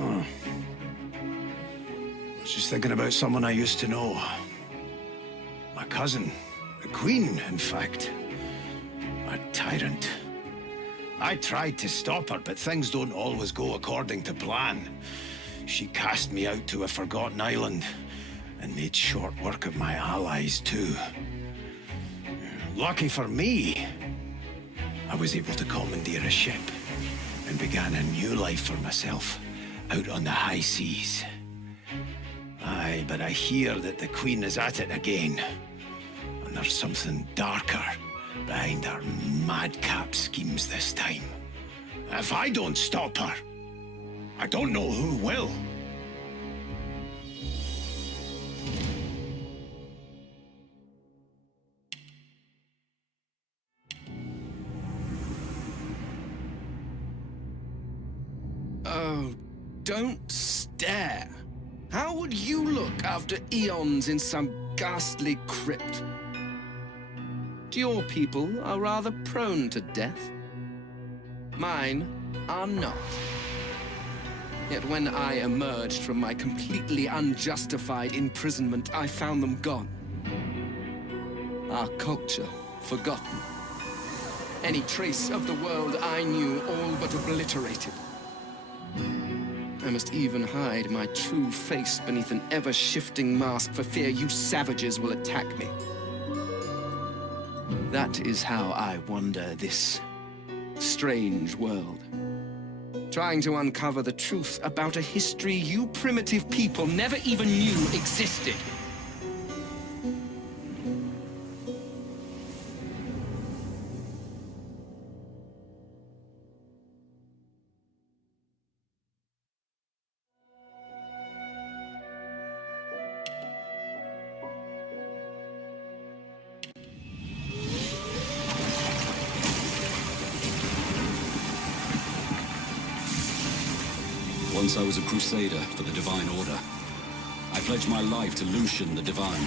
I was just thinking about someone I used to know. My cousin. The Queen, in fact. A tyrant. I tried to stop her, but things don't always go according to plan. She cast me out to a forgotten island, and made short work of my allies, too. Lucky for me, I was able to commandeer a ship, and began a new life for myself, out on the high seas. Aye, but I hear that the Queen is at it again. And there's something darker behind her madcap schemes this time. If I don't stop her, I don't know who will. Oh, don't stare. How would you look after eons in some ghastly crypt? Your people are rather prone to death. Mine are not. Yet when I emerged from my completely unjustified imprisonment, I found them gone. Our culture forgotten. Any trace of the world I knew all but obliterated. I must even hide my true face beneath an ever-shifting mask for fear you savages will attack me. That is how I wander this strange world. Trying to uncover the truth about a history you primitive people never even knew existed. Once I was a crusader for the Divine Order. I pledged my life to Lucian the Divine.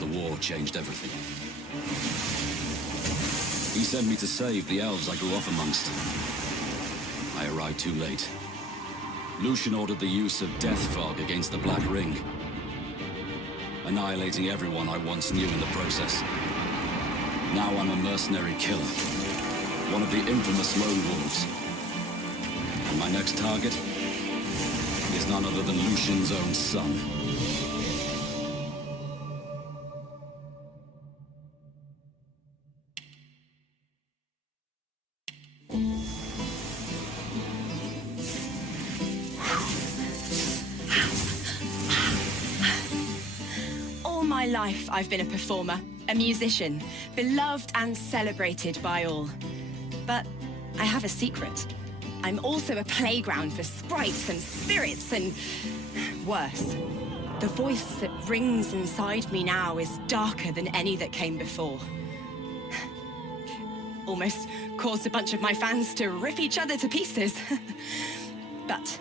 The war changed everything. He sent me to save the elves I grew up amongst. I arrived too late. Lucian ordered the use of death fog against the Black Ring, annihilating everyone I once knew in the process. Now I'm a mercenary killer, one of the infamous Lone Wolves. And my next target is none other than Lucian's own son. All my life, I've been a performer, a musician, beloved and celebrated by all. But I have a secret. I'm also a playground for sprites and spirits and worse. The voice that rings inside me now is darker than any that came before. Almost caused a bunch of my fans to rip each other to pieces. But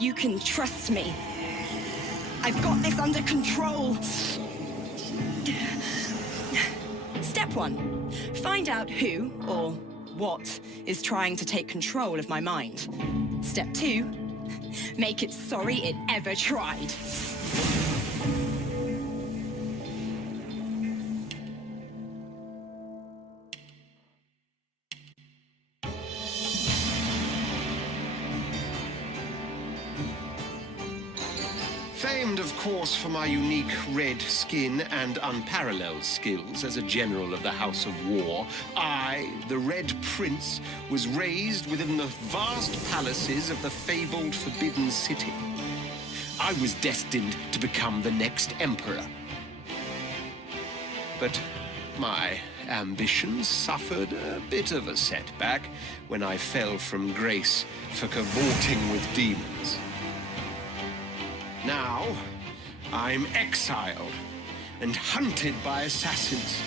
you can trust me. I've got this under control. Step 1, find out who or what is trying to take control of my mind. Step 2, make it sorry it ever tried. Famed, of course, for my unique red skin and unparalleled skills as a general of the House of War, I, the Red Prince, was raised within the vast palaces of the fabled Forbidden City. I was destined to become the next emperor. But my ambitions suffered a bit of a setback when I fell from grace for cavorting with demons. Now, I'm exiled and hunted by assassins.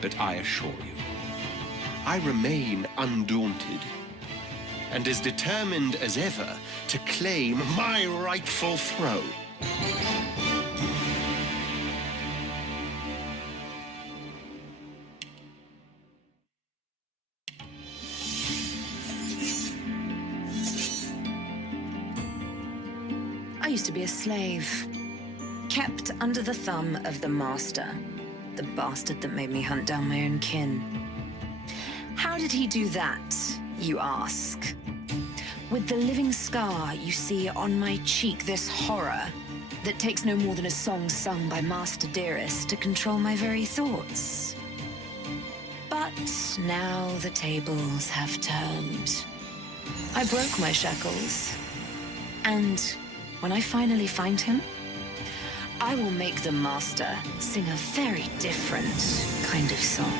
But I assure you, I remain undaunted and as determined as ever to claim my rightful throne. used to be a slave, kept under the thumb of the master, the bastard that made me hunt down my own kin. How did he do that, you ask? With the living scar you see on my cheek, this horror that takes no more than a song sung by Master Dearest to control my very thoughts. But now the tables have turned. I broke my shackles, and when I finally find him, I will make the Master sing a very different kind of song.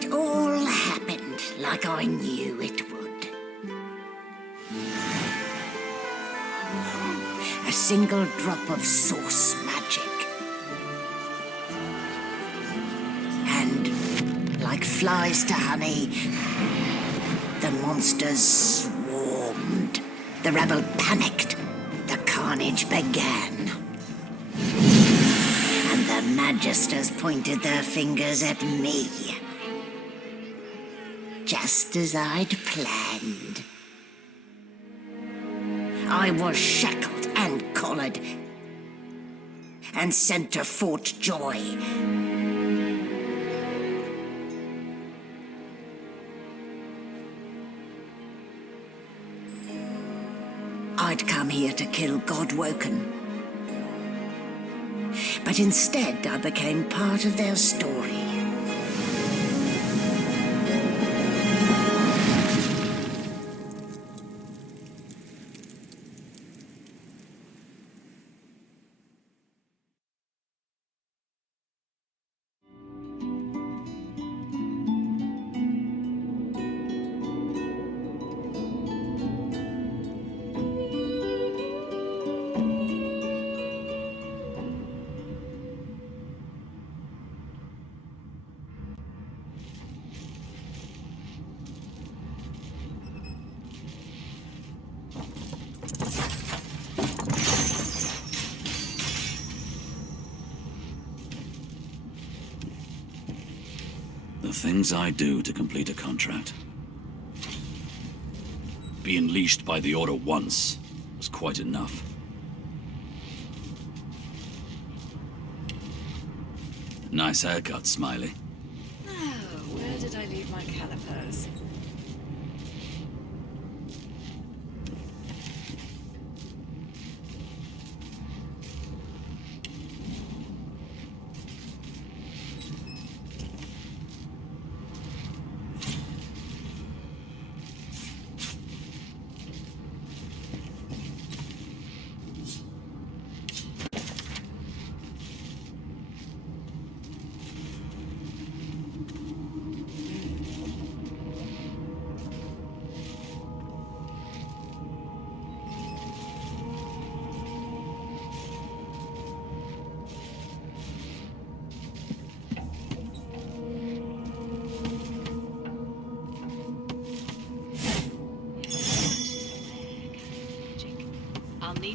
It all happened like I knew it would. A single drop of source magic. And, like flies to honey, the monsters swarmed. The rabble panicked. The carnage began. And the Magisters pointed their fingers at me. Just as I'd planned. I was shackled and collared and sent to Fort Joy. I'd come here to kill Godwoken. But instead I became part of their story. The things I do to complete a contract. Being leashed by the Order once was quite enough. Nice haircut, Smiley. Oh, where did I leave my calipers?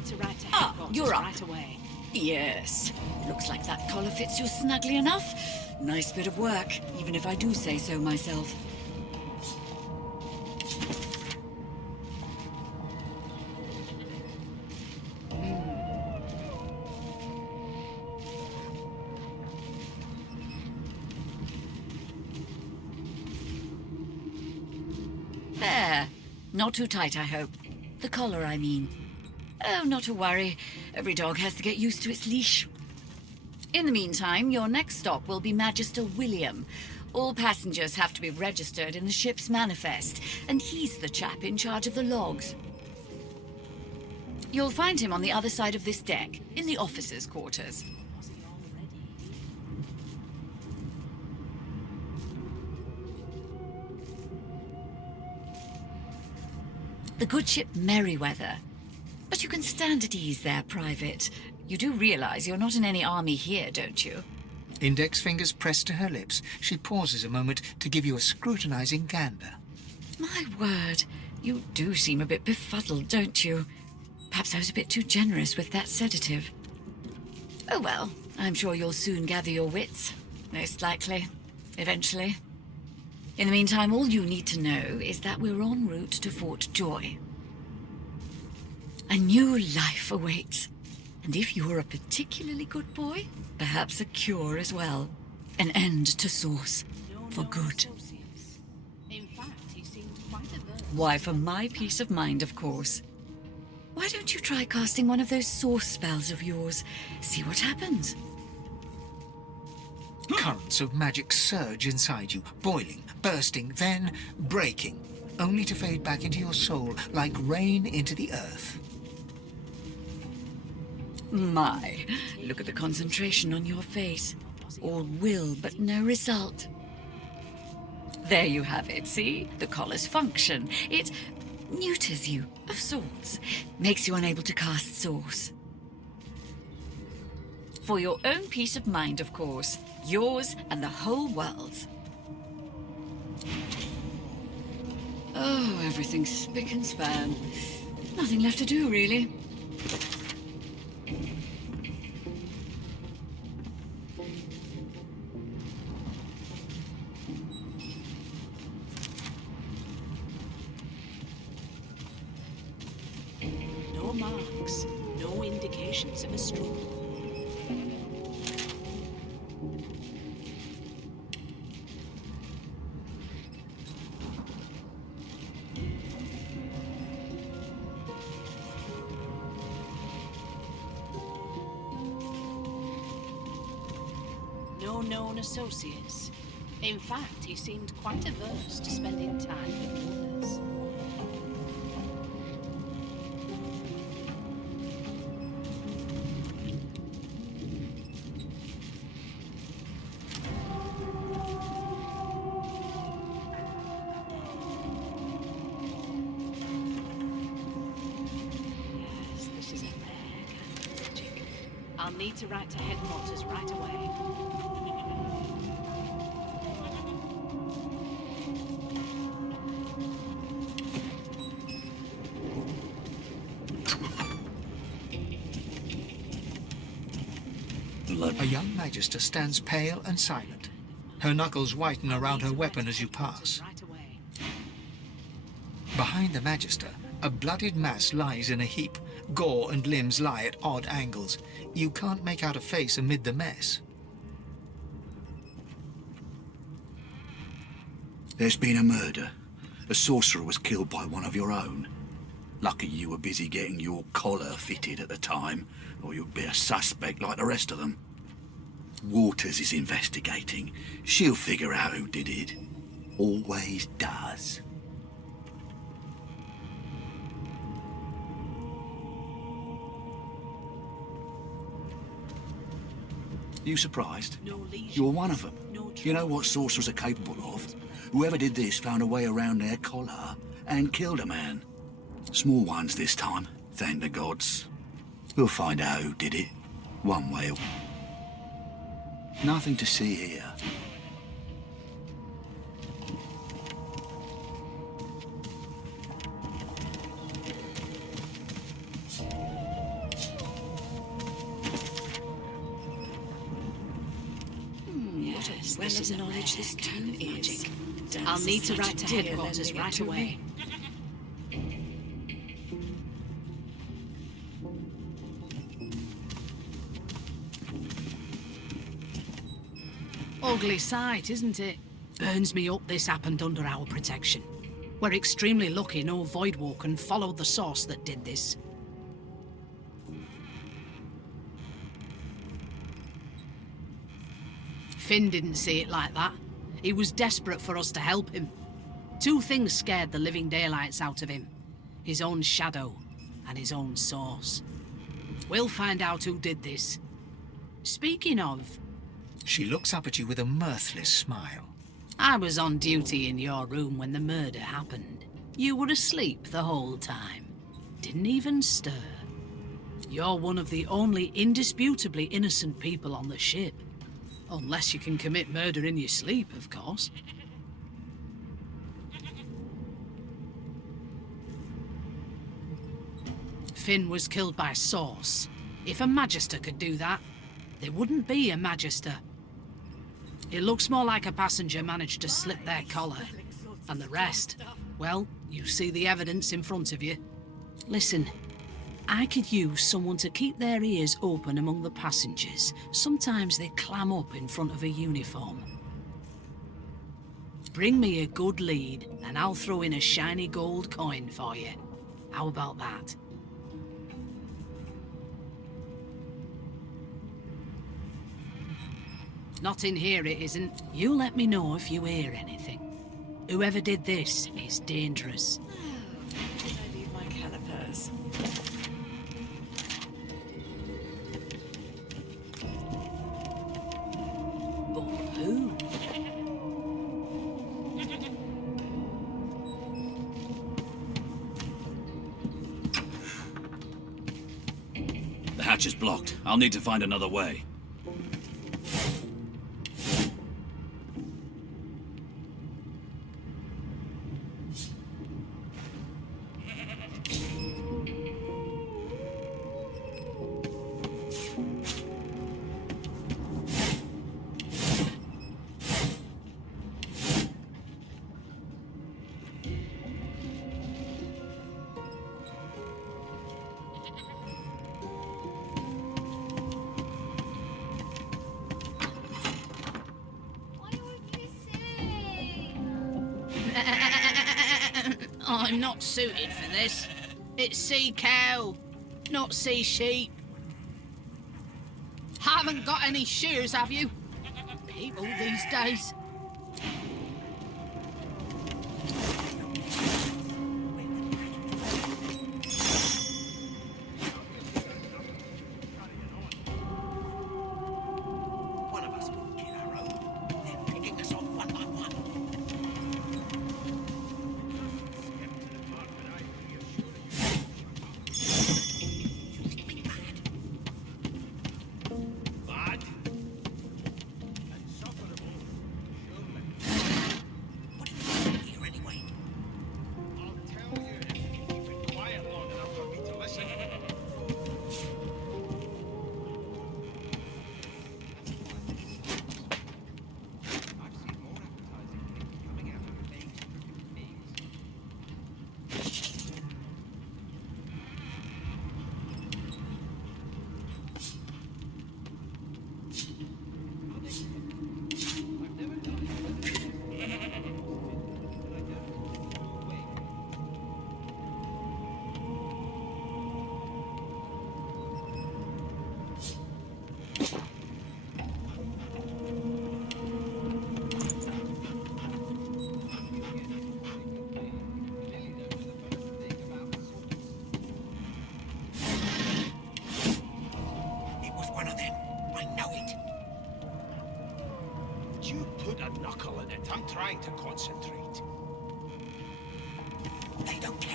To write to headquarters you're up. right away. Yes. Looks like that collar fits you snugly enough. Nice bit of work, even if I do say so myself. There. Not too tight, I hope. The collar, I mean. Oh, not to worry. Every dog has to get used to its leash. In the meantime, your next stop will be Magister William. All passengers have to be registered in the ship's manifest, and he's the chap in charge of the logs. You'll find him on the other side of this deck, in the officers' quarters. The good ship Merryweather. But you can stand at ease there, Private. You do realize you're not in any army here, don't you? Index fingers pressed to her lips, she pauses a moment to give you a scrutinizing gander. My word, you do seem a bit befuddled, don't you? Perhaps I was a bit too generous with that sedative. Oh well, I'm sure you'll soon gather your wits. Most likely. Eventually. In the meantime, all you need to know is that we're en route to Fort Joy. A new life awaits. And if you're a particularly good boy, perhaps a cure as well. An end to Source. For good. In fact, he seemed quite averse. Why, for my peace of mind, of course. Why don't you try casting one of those Source spells of yours? See what happens. Currents of magic surge inside you, boiling, bursting, then breaking, only to fade back into your soul like rain into the earth. My, look at the concentration on your face. All will, but no result. There you have it, see? The collar's function. It neuters you, of sorts. Makes you unable to cast source. For your own peace of mind, of course. Yours and the whole world's. Oh, everything's spick and span. Nothing left to do, really. No marks, no indications of a struggle. No known associates. In fact, he seemed quite averse to spending time with others. Yes, this is a rare kind of magic. I'll need to write to headquarters right away. A young magister stands pale and silent. Her knuckles whiten around her weapon as you pass. Right away. Behind the magister, a bloodied mass lies in a heap. Gore and limbs lie at odd angles. You can't make out a face amid the mess. There's been a murder. A sorcerer was killed by one of your own. Lucky you were busy getting your collar fitted at the time, or you'd be a suspect like the rest of them. Waters is investigating. She'll figure out who did it. Always does. You surprised? You're one of them. You know what sorcerers are capable of? Whoever did this found a way around their collar and killed a man. Small ones this time, thank the gods. We'll find out who did it, one way or... Nothing to see here. Yes, this is knowledge this too magic. I'll need to write to headquarters right away. Ugly sight, isn't it? Burns me up this happened under our protection. We're extremely lucky no Voidwalker followed the source that did this. Finn didn't see it like that. He was desperate for us to help him. Two things scared the living daylights out of him. His own shadow and his own source. We'll find out who did this. Speaking of... She looks up at you with a mirthless smile. I was on duty in your room when the murder happened. You were asleep the whole time. Didn't even stir. You're one of the only indisputably innocent people on the ship. Unless you can commit murder in your sleep, of course. Finn was killed by Source. If a Magister could do that, there wouldn't be a Magister. It looks more like a passenger managed to slip their collar. And the rest, well, you see the evidence in front of you. Listen, I could use someone to keep their ears open among the passengers. Sometimes they clam up in front of a uniform. Bring me a good lead, and I'll throw in a shiny gold coin for you. How about that? Not in here, it isn't. You let me know if you hear anything. Whoever did this is dangerous. I leave my calipers. But who? hatch is blocked. I'll need to find another way. I'm not suited for this. It's sea cow, not sea sheep. Haven't got any shears, have you? People these days.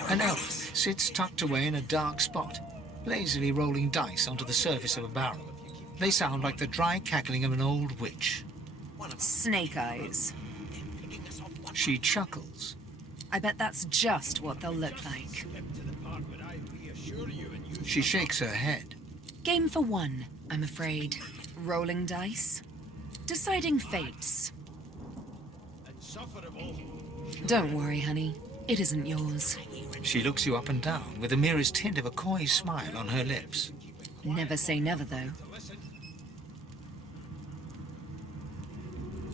An elf sits tucked away in a dark spot, lazily rolling dice onto the surface of a barrel. They sound like the dry cackling of an old witch. Snake eyes. She chuckles. I bet that's just what they'll look like. She shakes her head. Game for one, I'm afraid. Rolling dice. Deciding fates. Don't worry, honey. It isn't yours. She looks you up and down with the merest hint of a coy smile on her lips. Never say never, though.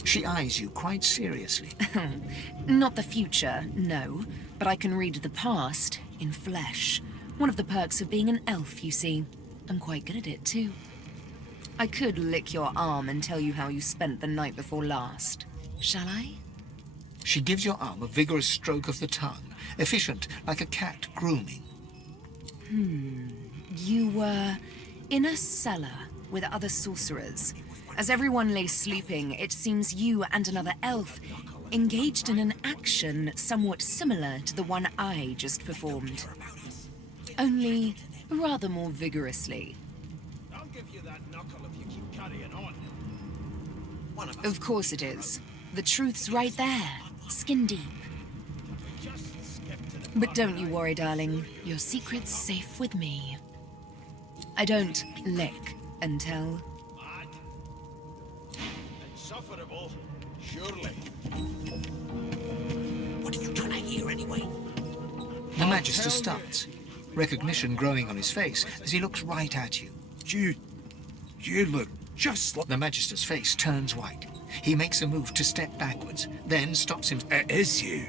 She eyes you quite seriously. Not the future, no. But I can read the past in flesh. One of the perks of being an elf, you see. I'm quite good at it, too. I could lick your arm and tell you how you spent the night before last. Shall I? She gives your arm a vigorous stroke of the tongue, efficient like a cat grooming. You were in a cellar with other sorcerers. As everyone lay sleeping, it seems you and another elf engaged in an action somewhat similar to the one I just performed. Only rather more vigorously. I'll give you that knuckle if you keep carrying on. Of course it is. The truth's right there, skin deep. But don't you worry, darling. Your secret's safe with me. I don't lick and tell. Mad. Insufferable, surely. What are you trying to hear anyway? The Magister starts, recognition growing on his face as he looks right at you. You look just like... The Magister's face turns white. He makes a move to step backwards, then stops him. It is you.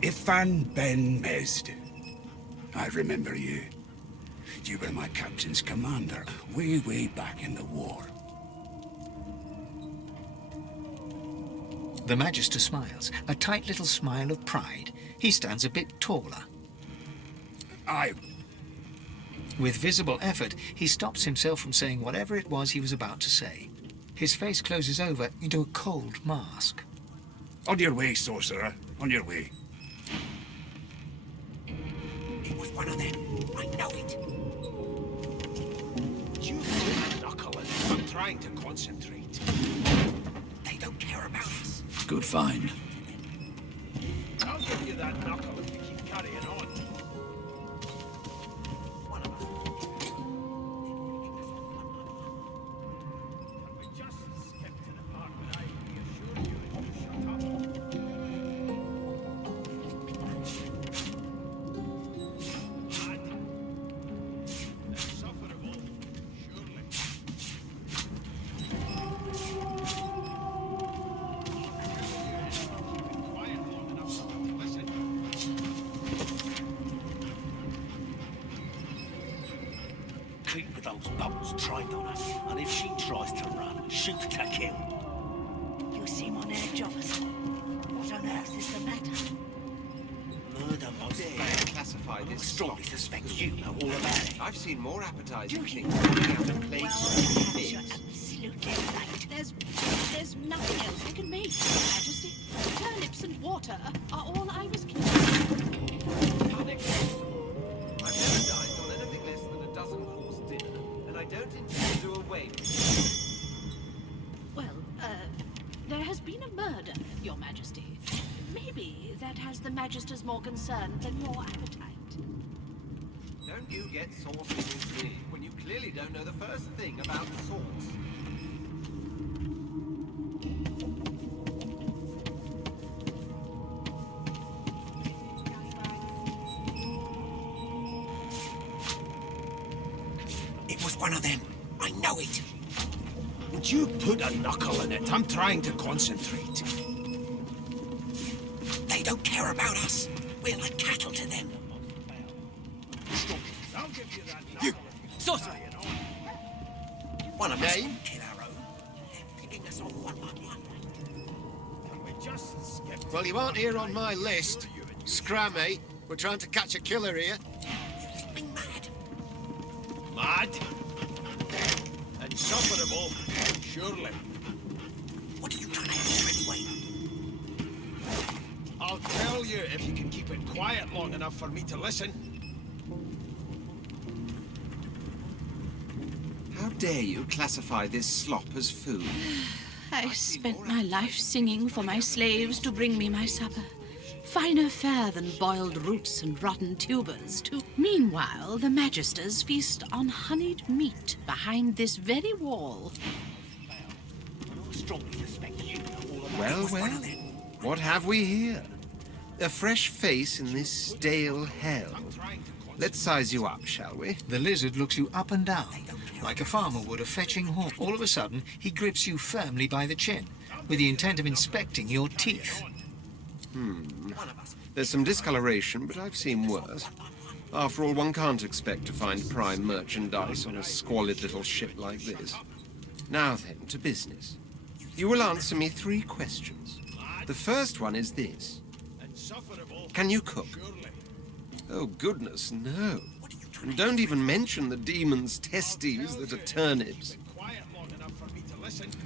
Ifan Ben Mesd. I remember you. You were my captain's commander way back in the war. The Magister smiles, a tight little smile of pride. He stands a bit taller. With visible effort, he stops himself from saying whatever it was he was about to say. His face closes over into a cold mask. On your way, sorcerer. On your way. It was one of them. I know it. trying to concentrate. They don't care about us. Good find. I'll give you that knuckle if you keep carrying on. We just skipped to the part where I reassured you and you shut up. Insufferable, surely. Quiet long enough for me to listen. Keep with those bolts trained on her, and if she tries to run, shoot to kill. You seem on edge of us. What on earth is the matter? Murder most bad. Classify I this strongly slop. suspect you know all about it. I've seen more appetizing things coming out of places. You're absolutely right. There's nothing else we can make, Your Majesty. Turnips and water are all I was keeping. Panic. I've never dined on anything less than a dozen-course dinner, and I don't intend to do away with it. Well, there has been a murder, Your Majesty. Maybe that has the Magisters more concerned than your appetite. Don't you get saucy with me when you clearly don't know the first thing about sauce. It was one of them. I know it. Would you put a knuckle in it? I'm trying to concentrate. They don't care about us. We're like cattle to them. I'll give you that You, knuckle. sorcerer! One of us will kill our own. They're picking us off one by one. And we just skipped. Well, you aren't here on my list. Scram, eh? We're trying to catch a killer here. You think me mad? Mad? Insufferable, surely. What are you trying to do anyway? I'll tell you if you can keep it quiet long enough for me to listen. How dare you classify this slop as food? I spent my life singing for my slaves to bring me my supper. Finer fare than boiled roots and rotten tubers, too. Meanwhile, the Magisters feast on honeyed meat behind this very wall. I strongly suspect you know all about it. Well, Was one well, of them. what have we here? A fresh face in this stale hell. Let's size you up, shall we? The lizard looks you up and down, like a farmer would a fetching horse. All of a sudden, he grips you firmly by the chin, with the intent of inspecting your teeth. There's some discoloration, but I've seen worse. After all, one can't expect to find prime merchandise on a squalid little ship like this. Now then, to business. You will answer me 3 questions. The first one is this. Can you cook? Oh, goodness, no. And don't even mention the demon's testes that are turnips.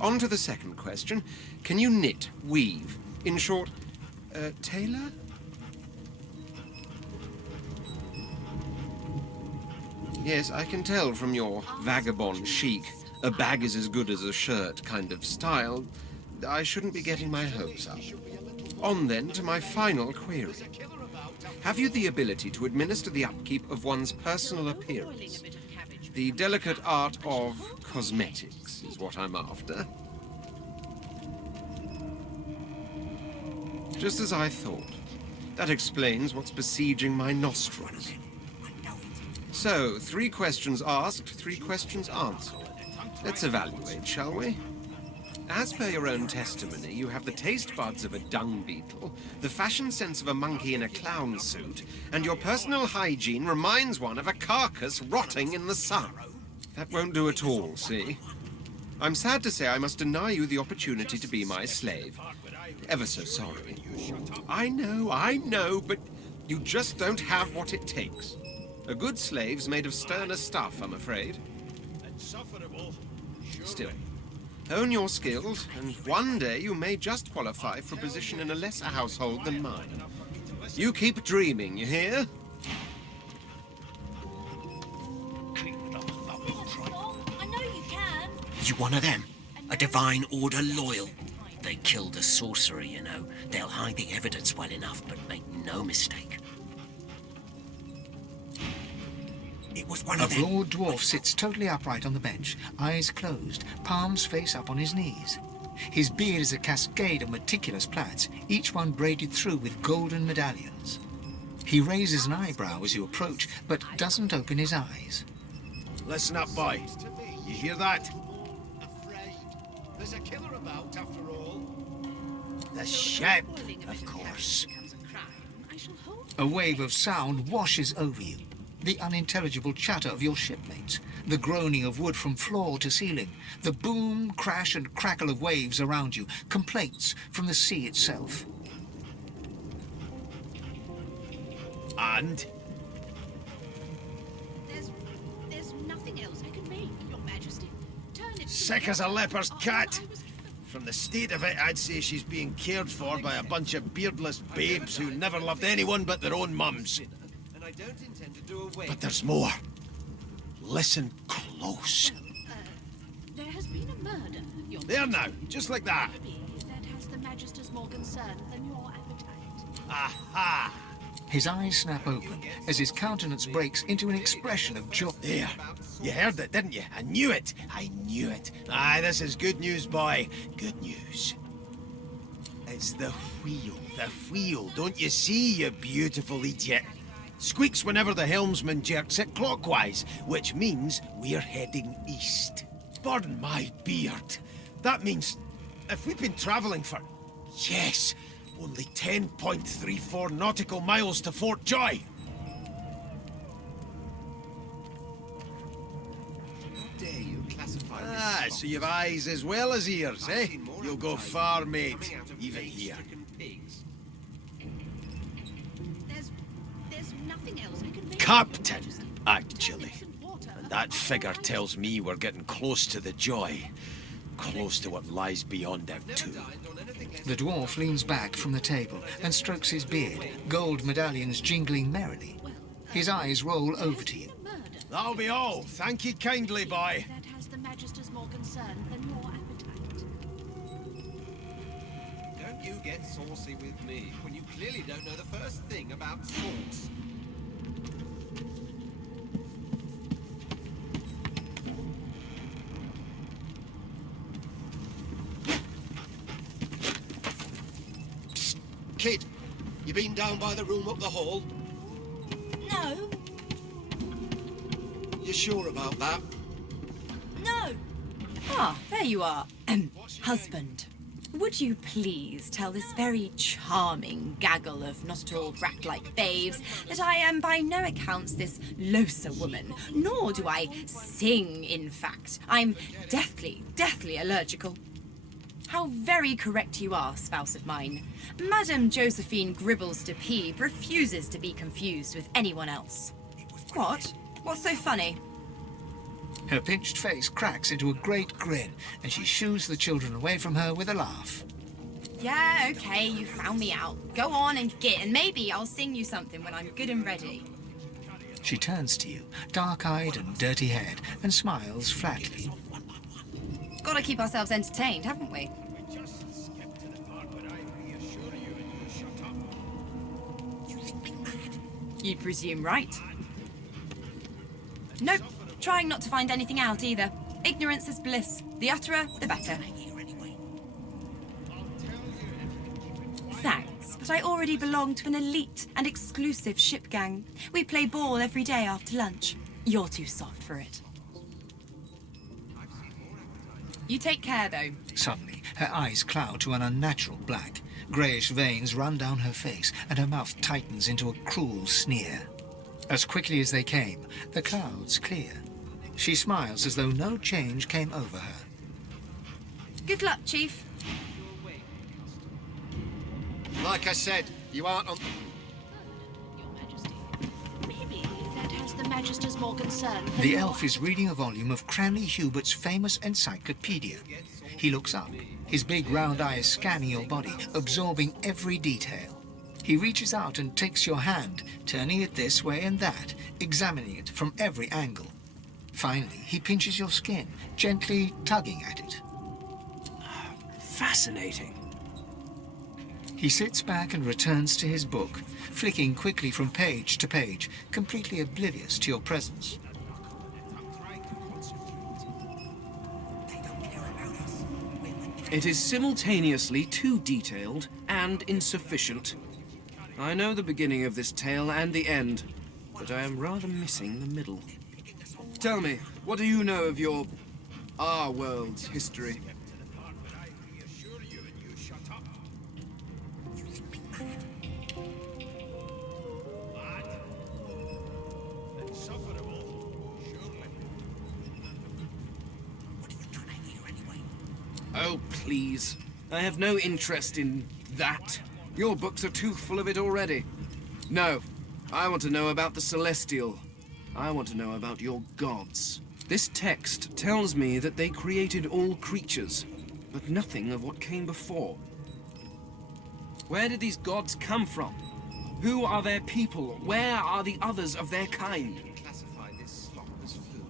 On to the second question. Can you knit, weave? In short, tailor? Yes, I can tell from your vagabond chic, a bag is as good as a shirt kind of style. I shouldn't be getting my hopes up. On then to my final query. Have you the ability to administer the upkeep of one's personal appearance? The delicate art of cosmetics is what I'm after. Just as I thought. That explains what's besieging my nostrils. So, 3 questions asked, 3 questions answered. Let's evaluate, shall we? As per your own testimony, you have the taste buds of a dung beetle, the fashion sense of a monkey in a clown suit, and your personal hygiene reminds one of a carcass rotting in the sun. That won't do at all, see? I'm sad to say I must deny you the opportunity to be my slave. Ever so sorry. I know, but you just don't have what it takes. A good slave's made of sterner stuff, I'm afraid. Still, hone your skills, and one day you may just qualify for a position in a lesser household than mine. You keep dreaming, you hear? I know you can. You one of them? A Divine Order loyal? They killed a sorcerer, you know. They'll hide the evidence well enough, but make no mistake. It was one of A them. broad dwarf sits totally upright on the bench, eyes closed, palms face up on his knees. His beard is a cascade of meticulous plaits, each one braided through with golden medallions. He raises an eyebrow as you approach, but doesn't open his eyes. Listen up, boy. You hear that? There's a killer about, after all. The ship, of course. A wave of sound washes over you. The unintelligible chatter of your shipmates, the groaning of wood from floor to ceiling, the boom, crash and crackle of waves around you, complaints from the sea itself. And? There's nothing else I can make, Your Majesty. Turn it. Sick as a leper's cat. From the state of it, I'd say she's being cared for by a bunch of beardless babes who never loved anyone but their own mums. But there's more. Listen close. There has been a murder, Your There now, just like that. That has the Magister's more concern than your appetite. Aha! His eyes snap open as his countenance breaks into an expression of joy. There. You heard it, didn't you? I knew it. I knew it. Aye, this is good news, boy. Good news. It's the wheel. The wheel. Don't you see, you beautiful idiot? Squeaks whenever the helmsman jerks it clockwise, which means we're heading east. Pardon my beard. That means if we've been travelling for, yes, only 10.34 nautical miles to Fort Joy. Ah, so you've eyes as well as ears, eh? You'll go far, mate, even here. There's nothing else I can make. Captain, actually. And that figure tells me we're getting close to the Joy. Close to what lies beyond out too. The dwarf leans back from the table and strokes his beard, gold medallions jingling merrily. His eyes roll over to you. That'll be all. Thank you kindly, boy. That has the Magister's more concern than your appetite. Don't you get saucy with me when you clearly don't know the first thing about sauce. Psst. Kid, you been down by the room up the hall? No, You sure about that? no. Ah, there you are. Husband. Would you please tell this very charming gaggle of not at all rat-like babes that I am by no accounts this loser woman, nor do I sing, in fact. I'm deathly, deathly allergical. How very correct you are, spouse of mine. Madame Josephine Gribbles de Peeb refuses to be confused with anyone else. What? What's so funny? Her pinched face cracks into a great grin, and she shoos the children away from her with a laugh. Yeah, okay, you found me out. Go on and git, and maybe I'll sing you something when I'm good and ready. She turns to you, dark-eyed and dirty-haired, and smiles flatly. Gotta keep ourselves entertained, haven't we? You'd presume right. Nope, trying not to find anything out either. Ignorance is bliss. The utterer, the better. Thanks, but I already belong to an elite and exclusive ship gang. We play ball every day after lunch. You're too soft for it. You take care, though. Suddenly, her eyes cloud to an unnatural black. Greyish veins run down her face, and her mouth tightens into a cruel sneer. As quickly as they came, the clouds clear. She smiles as though no change came over her. Good luck, Chief. Like I said, you aren't on... Your Majesty. Maybe that has the Magister's more concern than The your... elf is reading a volume of Cranley Hubert's famous encyclopedia. He looks up, his big round eyes scanning your body, absorbing every detail. He reaches out and takes your hand, turning it this way and that, examining it from every angle. Finally, he pinches your skin, gently tugging at it. Fascinating. He sits back and returns to his book, flicking quickly from page to page, completely oblivious to your presence. It is simultaneously too detailed and insufficient. I know the beginning of this tale and the end, but I am rather missing the middle. Tell me, what do you know of our world's history? Oh, please. I have no interest in that. Your books are too full of it already. No, I want to know about the Celestial. I want to know about your gods. This text tells me that they created all creatures, but nothing of what came before. Where did these gods come from? Who are their people? Where are the others of their kind? Classify this slop as food.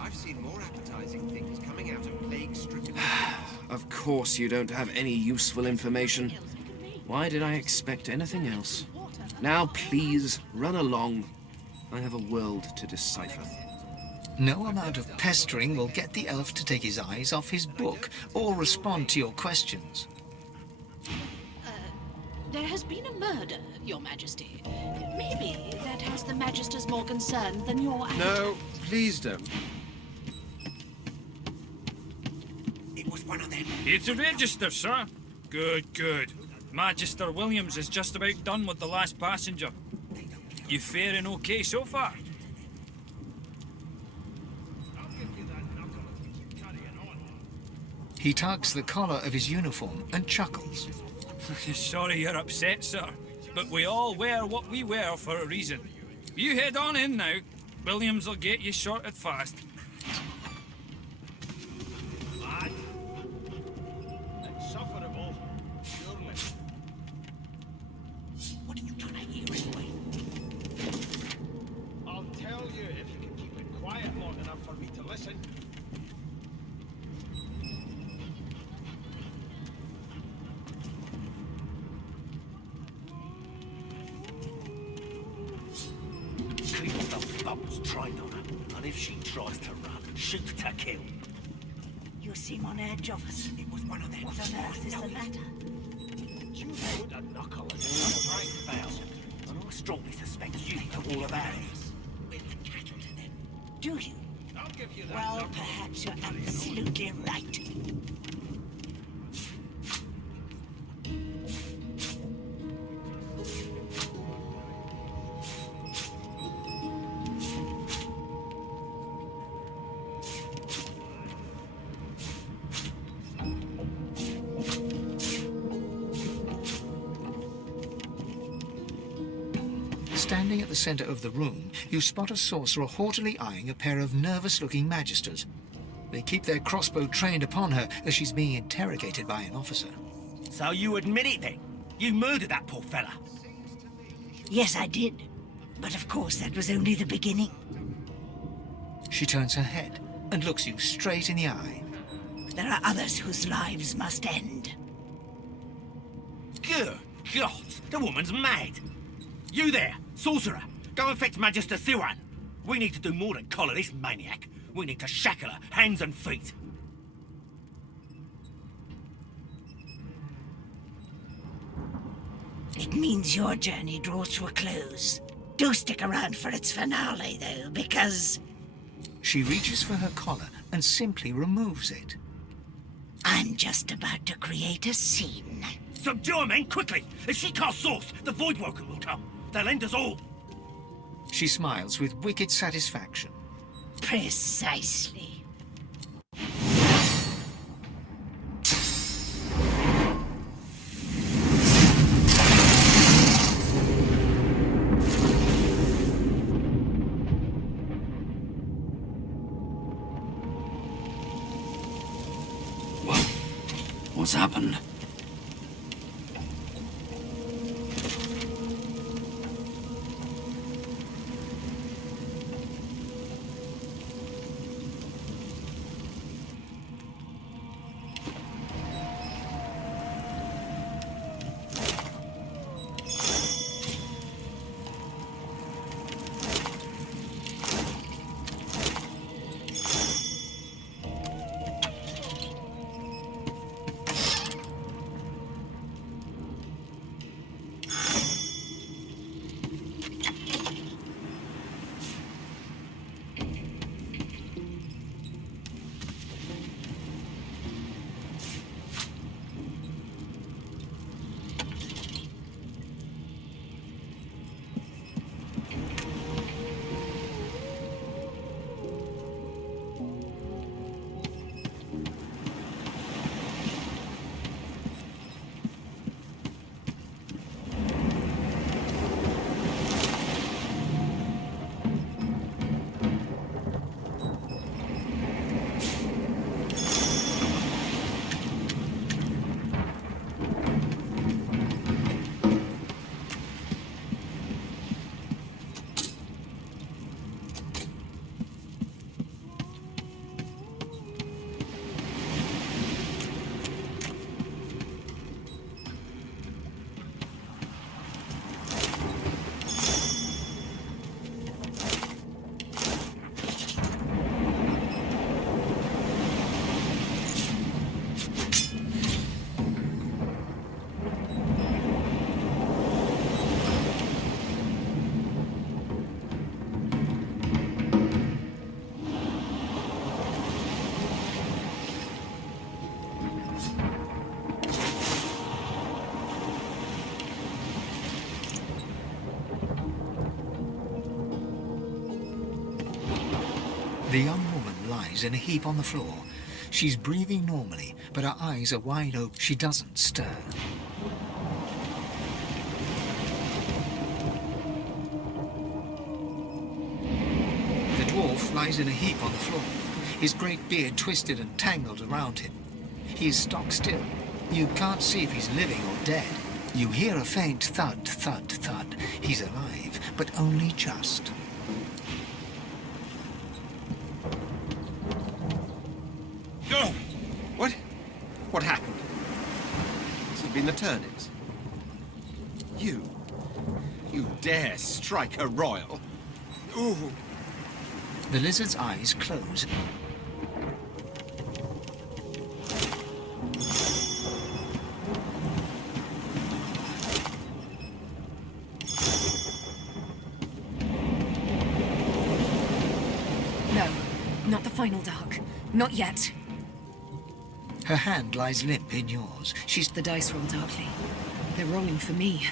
I've seen more appetizing things coming out of plague-stricken Of course you don't have any useful information. Why did I expect anything else? Now please, run along. I have a world to decipher. No amount of pestering will get the elf to take his eyes off his book or respond to your questions. There has been a murder, Your Majesty. Maybe that has the Magisters more concerned than your... No, please don't. It was one of them. It's a register, sir. Good, good. Magister Williams is just about done with the last passenger. You faring okay so far? He tugs the collar of his uniform and chuckles. Sorry you're upset, sir, but we all wear what we wear for a reason. You head on in now. Williams will get you sorted fast. Lad, insufferable, surely. What are you trying to hear anyway? I'll tell you if you can keep it quiet long enough for me to listen. Keep those bolts trained on her, and if she tries to run, shoot to kill. You seem on edge, officer. It was one of them. What on earth is the matter? You put a knuckle in the right foul, And I strongly suspect you know all about it. We're the cattle to them. Do you? I'll give you that. Well, knuckle. perhaps you're absolutely right. Standing at the center of the room, you spot a sorcerer haughtily eyeing a pair of nervous-looking magisters. They keep their crossbow trained upon her as she's being interrogated by an officer. So you admit it then? You murdered that poor fella? Yes, I did. But of course, that was only the beginning. She turns her head and looks you straight in the eye. There are others whose lives must end. Good God, the woman's mad. You there, sorcerer, go and fetch Magister Siwan. We need to do more than collar this maniac. We need to shackle her, hands and feet. It means your journey draws to a close. Do stick around for its finale, though, because... She reaches for her collar and simply removes it. I'm just about to create a scene. Subdue her, men, quickly! If she casts source, the Voidwoken will come. They'll end us all. She smiles with wicked satisfaction. Precisely. What's happened? The young woman lies in a heap on the floor. She's breathing normally, but her eyes are wide open. She doesn't stir. The dwarf lies in a heap on the floor, his great beard twisted and tangled around him. He is stock still. You can't see if he's living or dead. You hear a faint thud, thud, thud. He's alive, but only just. Oh! What? What happened? Must have been the turnips. You dare strike a royal? Ooh! The lizard's eyes close. No, not the final dark. Not yet. Her hand lies limp in yours. She's... The dice roll darkly. They're rolling for me.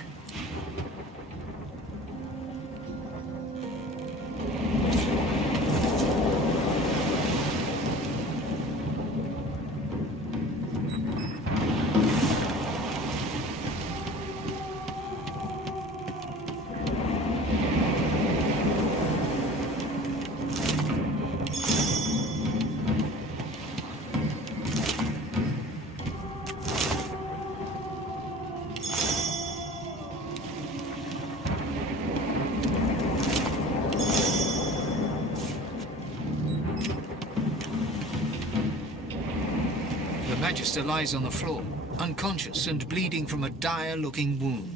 The Magister lies on the floor, unconscious and bleeding from a dire-looking wound.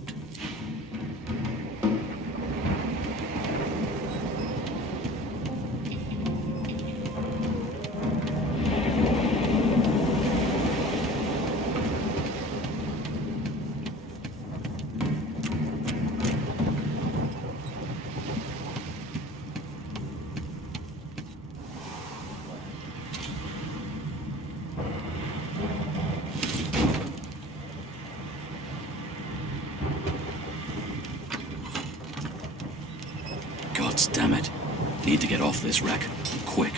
God damn it. Need to get off this wreck. Quick.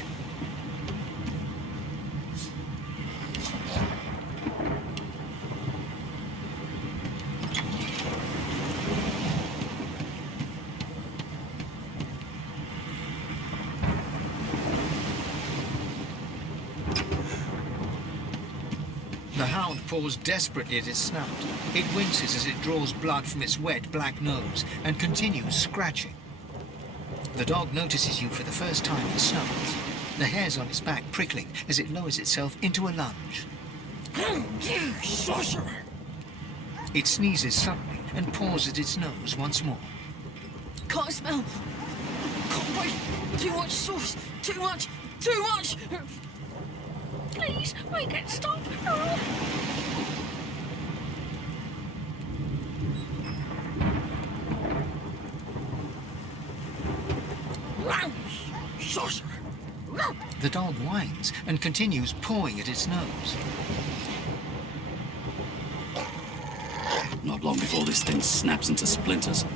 The hound paws desperately at its snout. It winces as it draws blood from its wet black nose and continues scratching. The dog notices you for the first time and snarls, the hairs on its back prickling as it lowers itself into a lunge. You sorcerer! It sneezes suddenly and paws at its nose once more. Can't smell. Can't wait. Too much sauce. Too much. Too much. Please, make it stop. Sorcerer. The dog whines and continues pawing at its nose. Not long before this thing snaps into splinters.